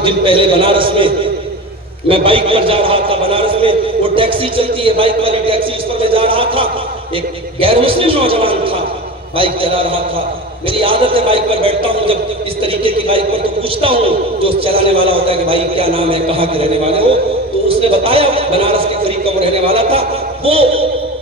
کچھ دن پہلے بنارس میں بائک پر جا رہا تھا، بنارس میں وہ ٹیکسی چلتی ہے، بائک والی ٹیکسی، اس پر میں جا رہا تھا، ایک غیر مسلم نوجوان تھا، بائک چلا رہا تھا۔ میری عادت ہے بائک پر بیٹھتا ہوں جب اس طریقے کی بائک پر تو پوچھتا ہوں جو چلانے والا ہوتا ہے کہ بھائی کیا نام ہے، کہاں کے رہنے والے ہو؟ تو اس نے بتایا بنارس کے قریب کا وہ رہنے والا تھا۔ وہ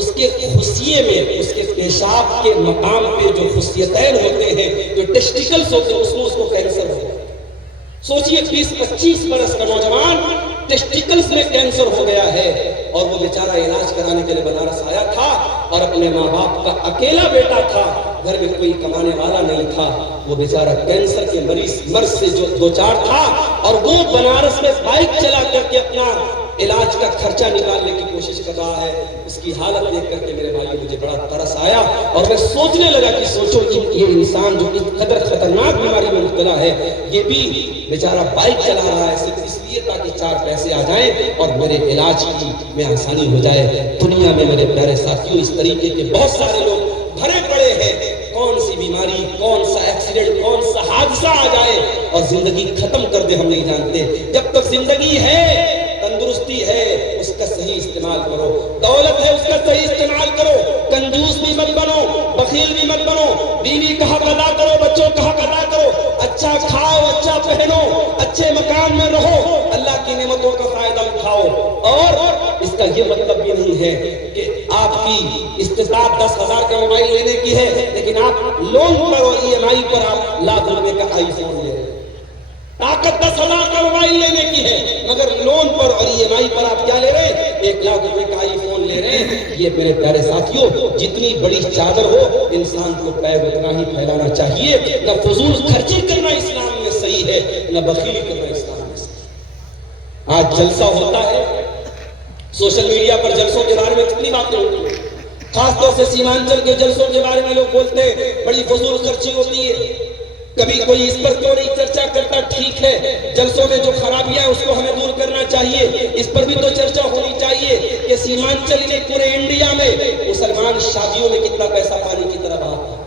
اس کے خصیے میں، اس کے پیشاب کے مقام پہ جو خصیتین ہوتے ہیں، جو ٹیسٹیکلز ہوتے ہیں، اس میں اس کو کینسر ہو گیا۔ سوچئے 20-25 برس کا نوجوان ٹیسٹیکلز میں کینسر ہو گیا ہے، اور وہ بیچارہ علاج کرانے کے لیے بنارس آیا تھا، اور اپنے ماں باپ کا اکیلا بیٹا تھا، گھر میں کوئی کمانے والا نہیں تھا۔ وہ بیچارہ کینسر کے مرض سے جو دوچار تھا، اور وہ بنارس میں بائک چلا کر کے اپنا علاج کا خرچہ نکالنے کی کوشش کر رہا ہے۔ اس کی حالت دیکھ کر کے میرے بھائی مجھے بڑا ترس آیا، اور میں سوچنے لگا کہ سوچو یہ انسان جو اس قدر خطرناک بیماری میں مبتلا ہے، یہ بھی بیچارہ بائک چلا رہا ہے صرف اس لیے تاکہ 4 پیسے آ جائیں اور میرے علاج کی میں آسانی ہو جائے۔ دنیا میں میرے پیارے ساتھیوں اس طریقے کے بہت سارے لوگ بھرے پڑے ہیں۔ کون سی بیماری، کون سا ایکسیڈنٹ، کون سا حادثہ آ جائے اور زندگی ختم کر دے ہم نہیں جانتے۔ جب تک زندگی ہے، تندرستی ہے، اس کا صحیح استعمال کرو، دولت ہے اس کا صحیح استعمال کرو، کنجوس بھی مت بنو، بخیل بھی مت بنو، بیوی کا حق ادا کرو، بچوں کا حق ادا کرو، اچھا کھاؤ، اچھا پہنو، اچھے مکان میں رہو، اللہ کی نعمتوں کا فائدہ اٹھاؤ۔ اور اس کا یہ مطلب بھی نہیں ہے کہ آپ کی استطاعت 10,000 کا موبائل لینے کی ہے لیکن آپ لون پر اور EMI پر آپ لاکھ روپے کا آئی فون لے رہے ہیں۔ طاقت 10,000 کا موبائل لینے کی ہے مگر لون پر اور EMI پر آپ کیا لے رہے ہیں؟ 1 لاکھ روپے کا آئی فون لے رہے ہیں۔ یہ میرے پیارے ساتھیوں، جتنی بڑی چادر ہو انسان کو پیر اتنا ہی پھیلانا چاہیے۔ نہ فضول خرچی کرنا اسلام میں صحیح ہے، نہ بخیلی کرنا اسلام میں صحیح ہے۔ آج جلسہ ہوتا ہے، سوشل میڈیا پر جلسوں کے بارے میں کتنی باتیں ہوتی ہیں، خاص طور سے سیمانچل کے جلسوں کے بارے میں لوگ بولتے ہیں بڑی فضول خرچی ہوتی ہے۔ کبھی کوئی اس پر کیوں نہیں چرچا کرتا؟ ٹھیک ہے، جلسوں میں جو خرابیاں اس کو ہمیں دور کرنا چاہیے، اس پر بھی تو چرچا ہونی چاہیے کہ سیمانچل کے پورے انڈیا میں مسلمان شادیوں میں کتنا پیسہ پانی کی طرح بہاتا ہے۔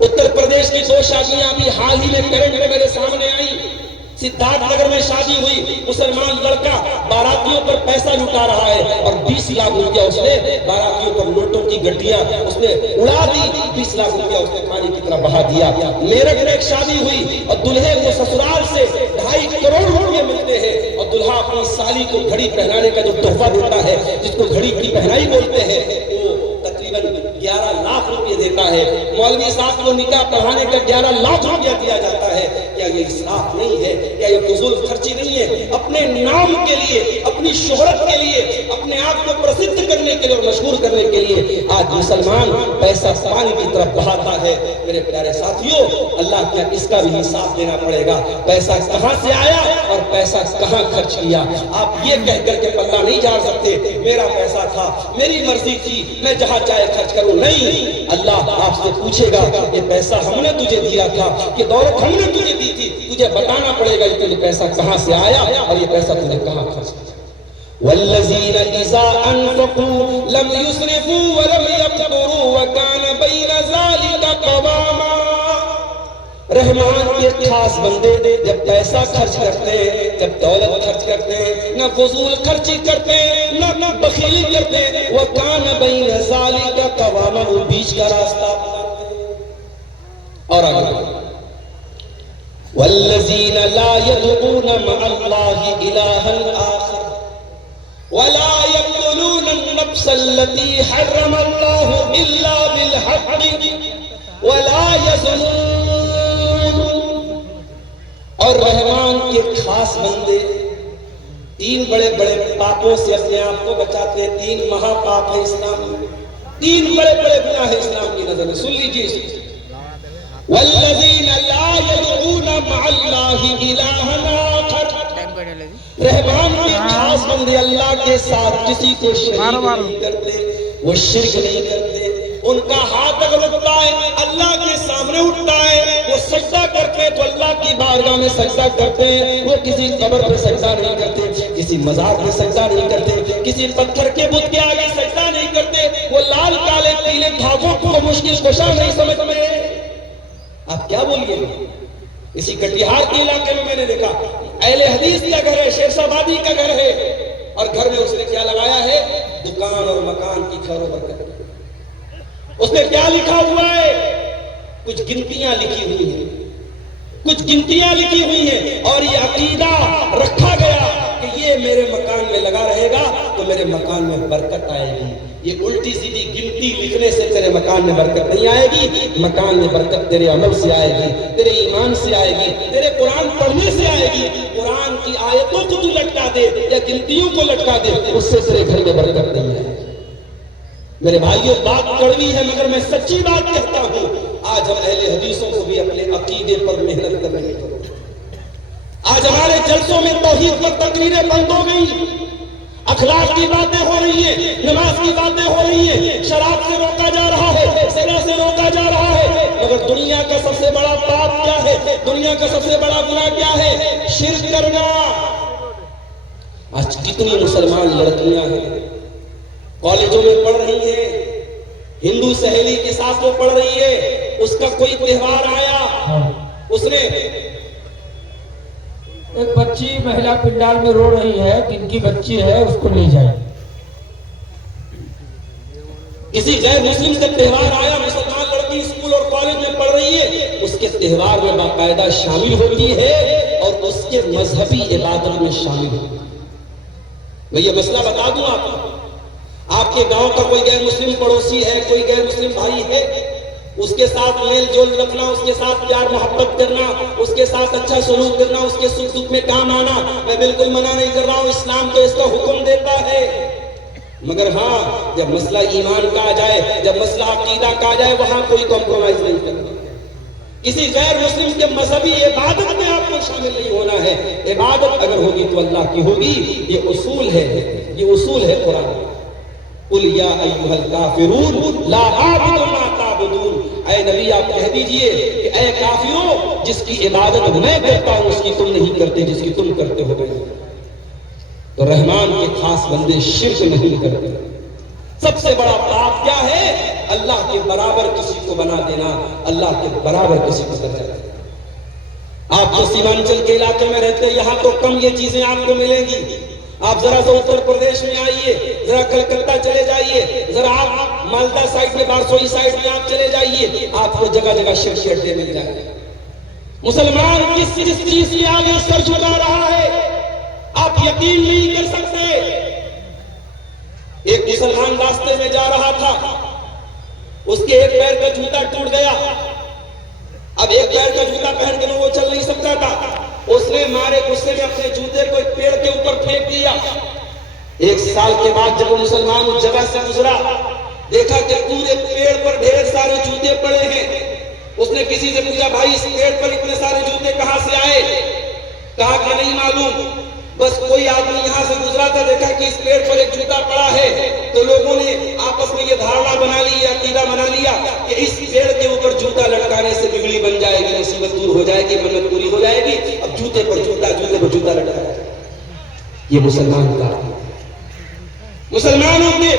اتر پردیش کی 2 شادیاں ابھی حال ہی میں کرنٹ میں میرے سامنے آئی۔ سدھارتھ نگر میں شادی ہوئی، مسلمان لڑکا باراتیوں پر پیسہ لٹا رہا ہے اور 20 لاکھ روپیہ اس نے باراتیوں پر نوٹوں کی گڈیاں اس نے اڑا دی، 20 لاکھ روپیہ اس نے پانی کی طرح بہا دیا۔ میرٹھ میں ایک شادی ہوئی اور دلہے کو سسرال سے 2.5 کروڑ روپے ملتے ہیں، اور دلہا اپنی سالی کو گھڑی پہنانے کا جو تحفہ دیتا ہے، جس کو گھڑی کی پہنائی بولتے ہیں، وہ تقریباً 11 لاکھ روپے دیتا ہے۔ مولوی صاحب کو نکاح پڑھانے کا 11 لاکھ روپیہ دیا جاتا ہے۔ کیا یہ اسراف نہیں ہے؟ کیا یہ فضول خرچی نہیں ہے؟ اپنے نام کے لیے، اپنی شہرت کے لیے، اپنے آپ کو پرسدھ کرنے کے لیے اور مشہور کرنے کے لیے آج مسلمان پیسہ پانی کی طرف بہاتا ہے۔ میرے پیارے ساتھیوں، اللہ کیا اس کا بھی حساب دینا پڑے گا۔ پیسہ کہاں سے آیا اور پیسہ کہاں خرچ کیا؟ آپ یہ کہہ کر کے پلہ نہیں جھاڑ سکتے میرا پیسہ تھا، میری مرضی تھی، میں جہاں چاہے خرچ کروں۔ نہیں، اللہ آپ سے پوچھے گا یہ پیسہ ہم نے تجھے دیا تھا، یہ دولت ہم نے تجھے دی تھی، تجھے بتانا پڑے گا کہ یہ پیسہ کہاں سے آیا اور یہ پیسہ تجھے کہاں خرچ کیا۔ والذین اذا انفقوا لم یسرفوا ولم یقتروا وکان بین ذلک قواما۔ رحمان کے خاص بندے جب پیسہ خرچ کرتے ہیں، جب دولت خرچ کرتے ہیں، نہ فضول خرچی کرتے ہیں، نہ بخیلی کرتے ہیں، وکان بین ذلک قواما، وہ بیچ کا راستہ اپناتے ہیں۔ اور آگے والذین لا يدعون مع اللہ الہا آخر ولا يقتلون النفس التي حرم الله الا بالحق ولا يزنون۔ اور رحمان کے خاص بندے 3 بڑے بڑے پاپوں سے اپنے آپ کو بچاتے ہیں۔ 3 مہا پاپ ہے اسلام میں، 3 بڑے بڑے گناہ ہے اسلام کی نظر میں، سن لیجیے۔ والذین لا يدعون مع اللہ الہا آخر، رحمان کے خاص بندے اللہ کے ساتھ کسی کو شریک نہیں کرتے، وہ شرک نہیں کرتے۔ ان کا ہاتھ اگر اٹھتا ہے اللہ کے سامنے اٹھتا ہے، وہ سجدہ کرتے ہیں تو اللہ کی بارگاہ میں سجدہ کرتے ہیں۔ وہ کسی قبر پہ سجدہ نہیں کرتے، کسی مزار پہ سجدہ نہیں کرتے، کسی پتھر کے بت کے آگے سجدہ نہیں کرتے، وہ لال کالے پیلے دھاگوں کو مشکل کشا نہیں سمجھتے۔ آپ کیا بولیے؟ اسی کٹیہار کے علاقے میں میں نے دیکھا اہل حدیث کا گھر ہے، شیر آبادی کا گھر ہے، اور گھر میں اس نے کیا لگایا ہے؟ دکان اور مکان کی خیر و برکت۔ اس نے کیا لکھا ہوا ہے؟ کچھ گنتیاں لکھی ہوئی ہیں، کچھ گنتیاں لکھی ہوئی ہیں، اور یہ عقیدہ رکھا گیا کہ یہ میرے مکان میں لگا رہے گا تو میرے مکان میں برکت آئے گی۔ یہ الٹی سیدھی گنتی لکھنے سے تیرے مکان میں برکت نہیں آئے گی، مکان میں برکت تیرے عمل سے آئے گی، تیرے ایمان سے آئے گی، تیرے قرآن پڑھنے سے آئے گی۔ قرآن کی آیتوں کو تو لٹکا دے یا گنتیوں کو لٹکا دے، اس سے تیرے گھر میں برکت نہیں آئے گی۔ میرے بھائیوں، بات کڑوی ہے مگر میں سچی بات کہتا ہوں، آج ہم اہل حدیثوں کو بھی اپنے عقیدے پر محنت کرنے کی ضرورت ہے۔ آج ہمارے جلسوں میں توحید پر تقریریں بند ہو گئی، اخلاق کی باتیں ہو رہی ہیں، نماز کی باتیں ہو رہی ہیں، شراب سے روکا جا رہا ہے، زنا سے روکا جا رہا ہے، مگر دنیا کا سب سے بڑا پاپ کیا ہے؟ دنیا کا سب سے بڑا گناہ کیا ہے؟ شرک کرنا۔ آج کتنی مسلمان لڑکیاں ہیں کالجوں میں پڑھ رہی ہیں، ہندو سہیلی کے ساتھ وہ پڑھ رہی ہے، اس کا کوئی تہوار آیا، اس نے ایک بچی مہیلا پنڈال میں رو رہی ہے، کن کی بچی ہے اس کو لے جائے۔ کسی غیر مسلم سے تہوار آیا، مسلمان لڑکی اسکول اور کالج میں پڑھ رہی ہے، اس کے تہوار میں باقاعدہ شامل ہوتی ہے اور اس کے مذہبی عبادت میں شامل ہوتی ہے۔ میں یہ مسئلہ بتا دوں آپ کے گاؤں کا کوئی غیر مسلم پڑوسی ہے، کوئی غیر مسلم بھائی ہے، اس کے ساتھ میل جول رکھنا، اس کے ساتھ پیار محبت کرنا، اس کے ساتھ اچھا سلوک کرنا، اس کے سکھ دکھ میں کام آنا، میں بالکل منع نہیں کر رہا ہوں، اسلام تو اس کا حکم دیتا ہے، مگر ہاں جب مسئلہ ایمان کا آ جائے، جب مسئلہ عقیدہ کا آ جائے، وہاں کوئی کمپرومائز نہیں کرنا۔ کسی غیر مسلم کے مذہبی عبادت میں آپ کو شامل نہیں ہونا ہے۔ عبادت اگر ہوگی تو اللہ کی ہوگی، یہ اصول ہے، یہ اصول ہے قرآن۔ قُلْ يَا أَيُّهَا الْكَافِرُونَ لَا أَعْبُدُ مَا تَعْبُدُونَ، اے نبی آپ کہہ دیجئے کہ اے کافروں، جس کی عبادت میں کرتا ہوں اس کی تم نہیں کرتے، جس کی تم کرتے ہو گئے۔ تو رحمان کے خاص بندے شرک نہیں کرتے۔ سب سے بڑا پاپ کیا ہے؟ اللہ کے برابر کسی کو بنا دینا، اللہ کے برابر کسی کو درجہ دینا۔ آپ تو سیمانچل کے علاقے میں رہتے، یہاں تو کم یہ چیزیں آپ کو ملیں گی۔ آپ ذرا سا اتر پردیش میں آئیے، ذرا کلکتہ چلے جائیے، ذرا آپ مالدہ سائٹ میں، بارسوئی سائٹ میں آپ چلے جائیے، آپ کو جگہ جگہ شرک کے اڈے مل جائیں گے۔ مسلمان کس چیز سے آگے سر جھکا رہا ہے آپ یقین نہیں کر سکتے۔ ایک مسلمان راستے میں جا رہا تھا، اس کے ایک پیر کا جوتا ٹوٹ گیا، اب ایک پیر کا جوتا پہن کے وہ چل نہیں سکتا تھا، اس نے مارے غصے میں اپنے جوتے کو ایک پیڑ کے اوپر پھینک دیا۔ ایک سال کے بعد جب وہ مسلمان اس جگہ سے گزرا، دیکھا کہ پورے پیڑ پر ڈھیر سارے جوتے پڑے ہیں۔ اس نے کسی سے پوچھا، بھائی اس پیڑ پر اتنے سارے جوتے کہاں سے آئے؟ کہا کہ نہیں معلوم، بس کوئی آدمی یہاں سے گزرا تھا، دیکھا کہ اس پیڑ پر ایک جوتا پڑا ہے، تو لوگوں نے آپس میں یہ دھارنا بنا لی، یہ عقیدہ بنا لیا کہ اس پیڑ کے اوپر جوتا لٹکانے سے بگڑی بن جائے گی، مصیبت دور ہو جائے گی، منت پوری ہو جائے گی، اب جوتے پر جوتا، جوتے پر جوتا لٹکایا جائے۔ یہ مسلمان کا مسلمانوں کے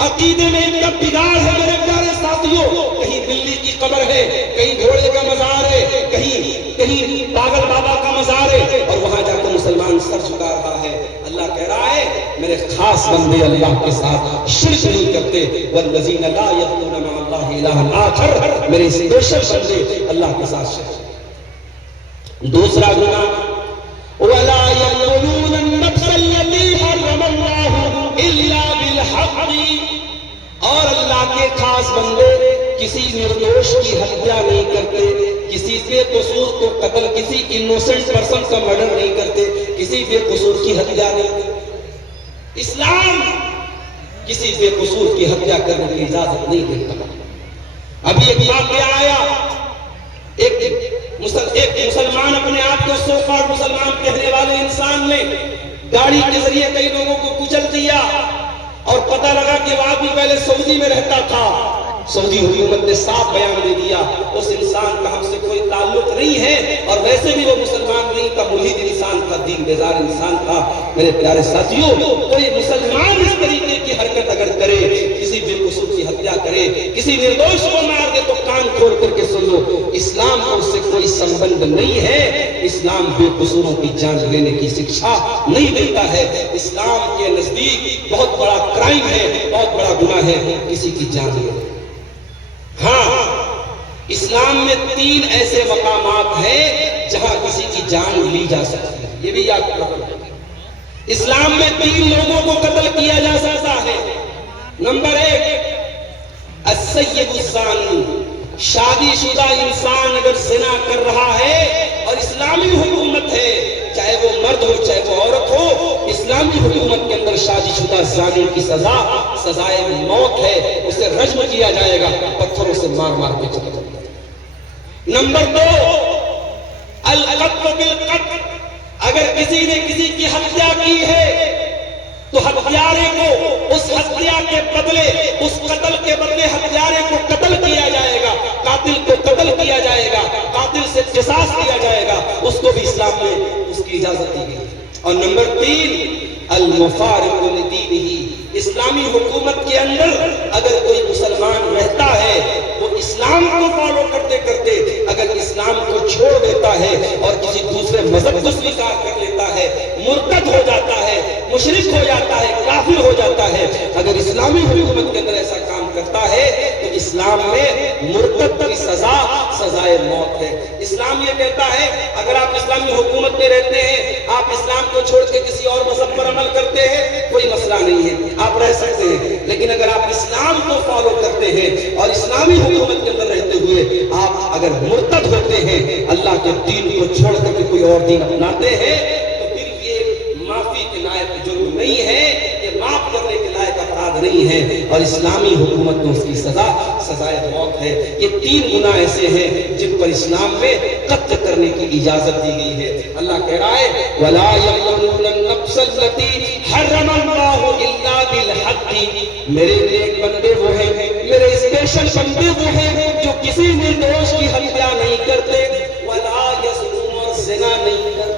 عقیدے میں اتنا بگاڑ ہے میرے پیارے ساتھیوں، کہیں بلی کی قبر ہے، کہیں گھوڑے کا مزار ہے، کہیں پاگل بابا کا مزار ہے، اور وہاں جا کر مسلمان سر جھکا رہا ہے۔ اللہ کہہ رہا ہے میرے خاص بندے اللہ کے ساتھ شرک نہیں کرتے، والذین لا یدعون مع اللہ الہا آخر، میرے اسپیشل بندے اللہ کے ساتھ شرک۔ دوسرا گناہ، وَلَا يَقْتُلُونَ النَّفْسَ الَّتِي حَرَّمَ اللَّهُ إِلَّا بِالْحَقِّ، اور اللہ کے خاص بندے کسی نردوش کی ہتیا نہیں کرتے، کسی بے قصور کو قتل، کسی انوسنٹ پرسن کا مرڈر نہیں کرتے، کسی بے قصور کی ہتیا نہیں کرتے۔ اسلام کسی بے قصور کی ہتیا کرنے کی اجازت نہیں دیتا۔ ابھی ایک واقعہ آیا، ایک مسلمان اپنے آپ کو سو کارڈ مسلمان کہنے والے انسان نے گاڑی کے ذریعے کئی لوگوں کو کچل دیا، اور پتہ لگا کہ وہ آدمی پہلے سعودی میں رہتا تھا۔ سعودی حکومت نے صاف بیان دے دیا اس انسان کا ہم سے کوئی تعلق نہیں ہے، اور ویسے بھی وہ مسلمان نہیں تھا، ملحد انسان تھا، دین بیزار انسان تھا۔ میرے پیارے ساتھیوں، کوئی مسلمان اس طریقے کی حرکت اگر کرے، کسی کسی بے قصور کی ہتیا کرے، کسی نردوش کو مار دے تو کان کھول کر کے سن لو، اسلام کو اس سے کوئی سمبند نہیں ہے۔ اسلام بے قصوروں کی جان لینے کی شکشا نہیں دیتا ہے۔ اسلام کے نزدیک بہت بڑا کرائم ہے، بہت بڑا گناہ ہے کسی کی جان لینا۔ ہاں، اسلام میں 3 ایسے مقامات ہیں جہاں کسی کی جان لی جا سکتی ہے، یہ بھی یاد رکھو۔ اسلام میں 3 لوگوں کو قتل کیا جا سکتا ہے۔ نمبر 1، السید الزانی، شادی شدہ انسان اگر زنا کر رہا ہے اور اسلامی حکومت ہے، چاہے وہ مرد ہو چاہے وہ عورت ہو، اسلامی حکومت کے اندر شادی شدہ زانی کی سزائے موت ہے، اسے رجم کیا جائے گا، پتھروں سے مار مار کے قتل۔ نمبر 2، القتل بالقتل، اگر کسی نے کسی کی ہتیا کی ہے تو ہتھیارے کو اس ہتیا کے بدلے، اس قتل کے بدلے ہتھیارے کو قتل کیا جائے گا، قاتل کو قتل کیا جائے گا، قاتل سے قصاص کیا جائے گا، اس کو بھی اسلام میں اس کی اجازت دی گئی۔ اور نمبر 3، المفارق لدینہ، اسلامی حکومت کے اندر اگر کوئی مسلمان رہتا ہے، وہ اسلام کو فالو کرتے کرتے اگر اسلام کو چھوڑ دیتا ہے اور کسی دوسرے مذہب کو سویکار کر لیتا ہے، مرتد ہو جاتا ہے، مشرک ہو جاتا ہے، کافر ہو جاتا ہے، اگر اسلامی حکومت کے اندر ایسا کام کرتا ہے تو اسلام میں مرتد کی سزائے موت ہے۔ اسلام یہ کہتا ہے اگر آپ اسلامی حکومت میں رہتے ہیں، آپ اسلام کو چھوڑ کے کسی اور مذہب پر عمل کرتے ہیں، کوئی مسئلہ نہیں ہے، آپ رہ سکتے ہیں، لیکن اگر آپ اسلام کو فالو کرتے ہیں اور اسلامی حکومت کے اندر رہتے ہوئے آپ اگر مرتد ہوتے ہیں، اللہ کے دین کو چھوڑ کر کے کوئی اور دین اپناتے ہیں، تو پھر یہ معافی کے لائق جرم نہیں ہے، یہ معاف کرنے کے لائق اپرادھ نہیں ہے، اور اسلامی حکومت میں اس کی سزائے موت ہے۔ یہ 3 گناہ ایسے ہیں جن پر اسلام میں قتل کرنے کی اجازت دی گئی ہے۔ اللہ کہہ رہا ہے وَلَا يَقْتُلُونَ النَّفْسَ الَّتِي حَرَّمَ اللَّهُ إِلَّا بِالْحَقِّ، میرے نیک بندے وہ ہیں، میرے اسپیشل بندے وہ ہیں جو کسی نردوش کی ہتیا نہیں کرتے، وَلَا يَزْنُونَ، اور زنا نہیں کرتے۔